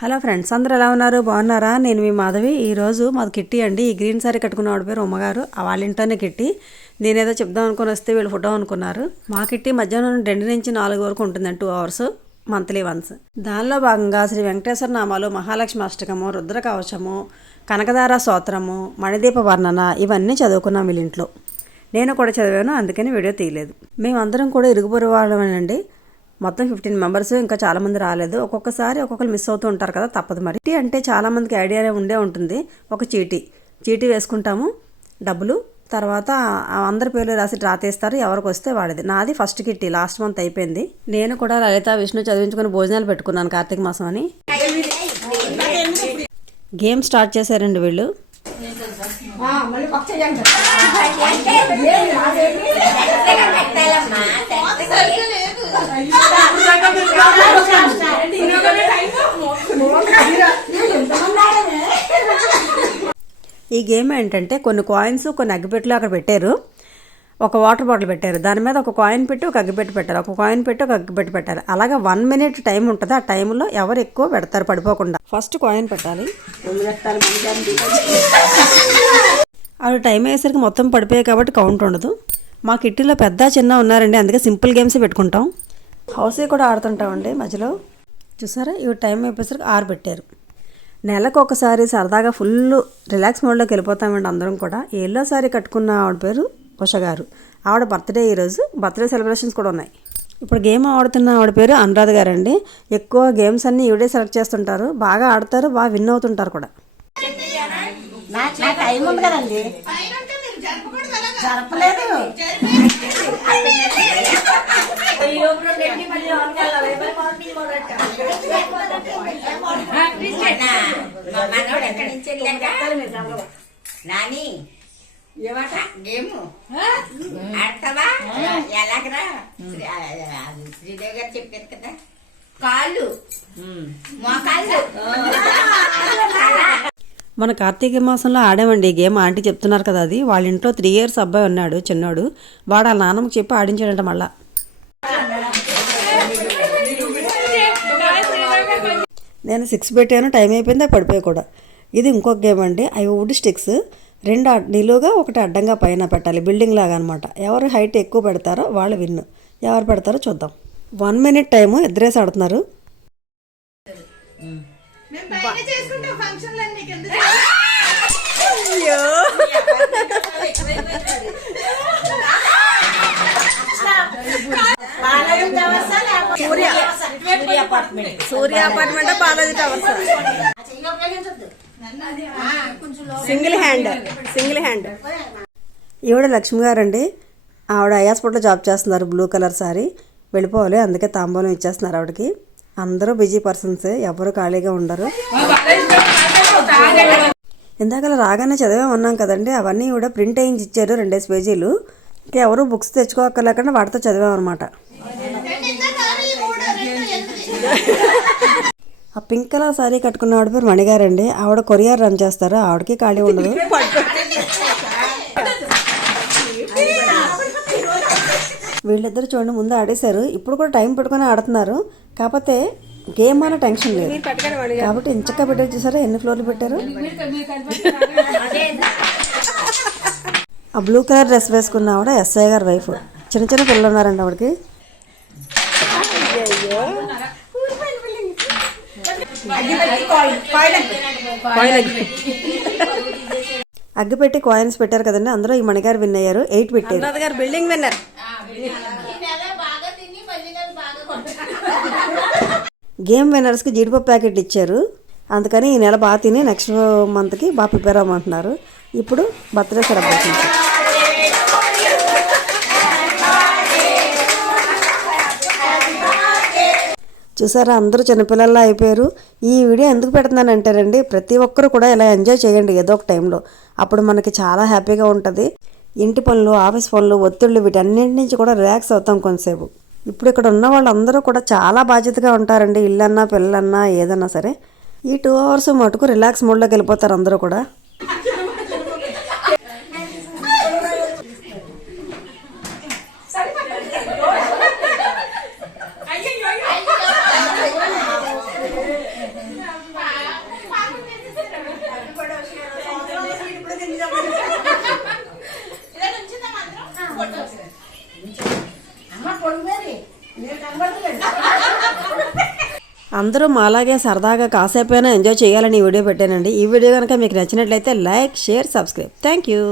Hello friends, అందరూ ఎలా ఉన్నారు? బాగున్నారా? నేను మీ మాధవి. ఈరోజు మాది కిట్టి అండి. ఈ గ్రీన్ సారీ కట్టుకున్న వాడి పేరు ఉమ్మగారు. వాళ్ళ ఇంట్లోనే కిట్టి. నేనేదో చెప్దాం అనుకుని వస్తే వీళ్ళు ఫోటో అనుకున్నారు. మా కిట్టి మధ్యాహ్నం 2 నుంచి 4 వరకు ఉంటుందండి, 2 hours మంత్లీ వన్స్. దానిలో భాగంగా శ్రీ వెంకటేశ్వర నామాలు, మహాలక్ష్మి అష్టకము, రుద్ర కవచము, కనకదార స్తోత్రము, మణిదీప వర్ణన ఇవన్నీ చదువుకున్నాం వీళ్ళ ఇంట్లో. నేను కూడా చదివాను, అందుకని వీడియో తీయలేదు. మేమందరం కూడా ఇరుగుపొరుగు వాళ్ళమేనండి. మొత్తం 15 మెంబర్స్. ఇంకా చాలామంది రాలేదు. ఒక్కొక్కసారి ఒక్కొక్కరు మిస్ అవుతూ ఉంటారు కదా, తప్పదు. మరి చీటీ అంటే చాలామందికి ఐడియానే ఉండే ఉంటుంది. ఒక చీటీ వేసుకుంటాము, డబ్బులు, తర్వాత అందరి పేర్లు రాసి డ్రా తీస్తారు, ఎవరికి వస్తే వాడిది. నాది ఫస్ట్ కిట్టి, లాస్ట్ మంత్ అయిపోయింది. నేను కూడా లలిత విష్ణు చదివించుకుని భోజనాలు పెట్టుకున్నాను కార్తీక మాసం అని. గేమ్ స్టార్ట్ చేశారండి వీళ్ళు. ఈ గేమ్ ఏంటంటే కొన్ని కాయిన్స్, కొన్ని అగ్గిపెట్టెలు అక్కడ పెట్టారు. ఒక వాటర్ బాటిల్ పెట్టారు, దాని మీద ఒక కాయిన్ పెట్టి ఒక అగ్గిపెట్టి పెట్టారు, ఒక కాయిన్ పెట్టి ఒక అగ్గిపెట్టి పెట్టారు. అలాగా 1 minute టైం ఉంటుంది. ఆ టైంలో ఎవరు ఎక్కువ పెడతారు పడిపోకుండా. ఫస్ట్ కాయిన్ పెట్టాలి. ఆవిడ టైం అయ్యేసరికి మొత్తం పడిపోయాయి కాబట్టి కౌంట్ ఉండదు. మా కిట్టీలో పెద్ద చిన్న ఉన్నారండి, అందుకే సింపుల్ గేమ్సే పెట్టుకుంటాం. హౌసే కూడా ఆడుతుంటామండి మధ్యలో. చూసారా, ఇవి టైం అయిపోయేసరికి 6 పెట్టారు. నెలకు ఒకసారి సరదాగా ఫుల్ రిలాక్స్ మోడ్లోకి వెళ్ళిపోతామండి అందరం కూడా. ఎల్లో సారీ కట్టుకున్న ఆవిడ పేరు ఉష గారు. ఆవిడ బర్త్డే ఈరోజు. బర్త్డే సెలబ్రేషన్స్ కూడా ఉన్నాయి. ఇప్పుడు గేమ్ ఆడుతున్న ఆవిడ పేరు అనురాధ గారు అండి. ఎక్కువ గేమ్స్ అన్నీ ఈవిడే సెలెక్ట్ చేస్తుంటారు. బాగా ఆడతారు, బాగా విన్ అవుతుంటారు కూడా. నాని గేమ్ ఆడతావా? ఎలాగరా? శ్రీదేవి గారు చెప్పారు కదా, కాళ్ళు మోకాళ్ళు. మన కార్తీక మాసంలో ఆడామండి ఈ గేమ్. ఆంటీ చెప్తున్నారు కదా, అది వాళ్ళ ఇంట్లో 3 years అబ్బాయి ఉన్నాడు, చిన్నోడు. వాడు వాళ్ళ నాన్నమ్మకి చెప్పి ఆడించాడంట. మళ్ళా నేను 6 పెట్టాను, టైం అయిపోయింది, పడిపోయి కూడా. ఇది ఇంకొక గేమ్ అండి. అవి వుడ్ స్టిక్స్, 2 నిలువుగా 1 అడ్డంగా పైన పెట్టాలి, బిల్డింగ్ లాగా అనమాట. ఎవరు హైట్ ఎక్కువ పెడతారో వాళ్ళు విన్. ఎవరు పెడతారో చూద్దాం. 1 minute టైము, ఇద్దరేసి ఆడుతున్నారు. Surya apartment, Balaji towers. Single hand. ఈవిడ లక్ష్మి గారండి. ఆవిడ హాస్పిటల్లో జాబ్ చేస్తున్నారు. Blue colour sari. వెళ్ళిపోవాలి, అందుకే తాంబూలం ఇచ్చేస్తున్నారు ఆవిడకి. అందరూ బిజీ పర్సన్సే, ఎవరు ఖాళీగా ఉండరు. ఇందాకలా రాగానే చదివామన్నాం కదండి, అవన్నీ కూడా ప్రింట్ అయ్యించి ఇచ్చారు, 2 పేజీలు. ఇంకా ఎవరు బుక్స్ తెచ్చుకోక్కర్లేకుండా వాటితో చదివామన్నమాట. ఆ పింక్ కలర్ సారీ కట్టుకున్న ఆవిడ పేరు మణిగారండి. ఆవిడ కొరియర్ రన్ చేస్తారు, ఆవిడకి ఖాళీ ఉండదు. వీళ్ళిద్దరు చూడండి, ముందు ఆడేశారు, ఇప్పుడు కూడా టైం పెట్టుకుని ఆడుతున్నారు. కాకపోతే గేమ్ అన్న టెన్షన్ లేదు కాబట్టి ఇంచక్క పెట్టారు. చూసారా ఎన్ని ఫ్లోర్లు పెట్టారు. ఆ బ్లూ కలర్ డ్రెస్ వేసుకున్న ఆవిడ ఎస్ఐ గారి వైఫ్. చిన్న చిన్న పిల్లలు ఉన్నారండి ఆవిడకి. అగ్గిపెట్టి కాయిన్స్ పెట్టారు కదండి, అందులో ఈ మణిగారు విన్ అయ్యారు. 8 పెట్టారు. Building winner. గేమ్ విన్నర్స్కి జీడిపప్పు ప్యాకెట్ ఇచ్చారు. అందుకని ఈ నెల బాగా తిని నెక్స్ట్ మంత్కి బాగా ప్రిపేర్ అవ్వమంటున్నారు. ఇప్పుడు బర్త్డే సెలబ్రేషన్స్. చూసారా, అందరూ చిన్నపిల్లల్లా అయిపోయారు. ఈ వీడియో ఎందుకు పెడుతున్నాను అంటారండి, ప్రతి ఒక్కరు కూడా ఇలా ఎంజాయ్ చేయండి ఏదో ఒక టైంలో. అప్పుడు మనకి చాలా హ్యాపీగా ఉంటుంది. ఇంటి పనులు, ఆఫీస్ పనులు, ఒత్తిళ్ళు, వీటన్నింటి నుంచి కూడా రిలాక్స్ అవుతాం కొంతసేపు. ఇప్పుడు ఇక్కడ ఉన్న వాళ్ళందరూ కూడా చాలా బాధ్యతగా ఉంటారండి. ఇల్లన్నా పిల్లలన్నా ఏదన్నా సరే. ఈ 2 hours మటుకు రిలాక్స్ మోడ్లోకి వెళ్ళిపోతారు అందరూ కూడా. ఇలా నుంచుందా మాత్రం ఫోటో అమ్మ పొడుగు నేను కనబడలేదు. అందరూ మాలాగే సరదాగా కాసేపైనా ఎంజాయ్ చేయాలని ఈ వీడియో పెట్టానండి. ఈ వీడియో కనుక మీకు నచ్చినట్లయితే like, share, subscribe. Thank you.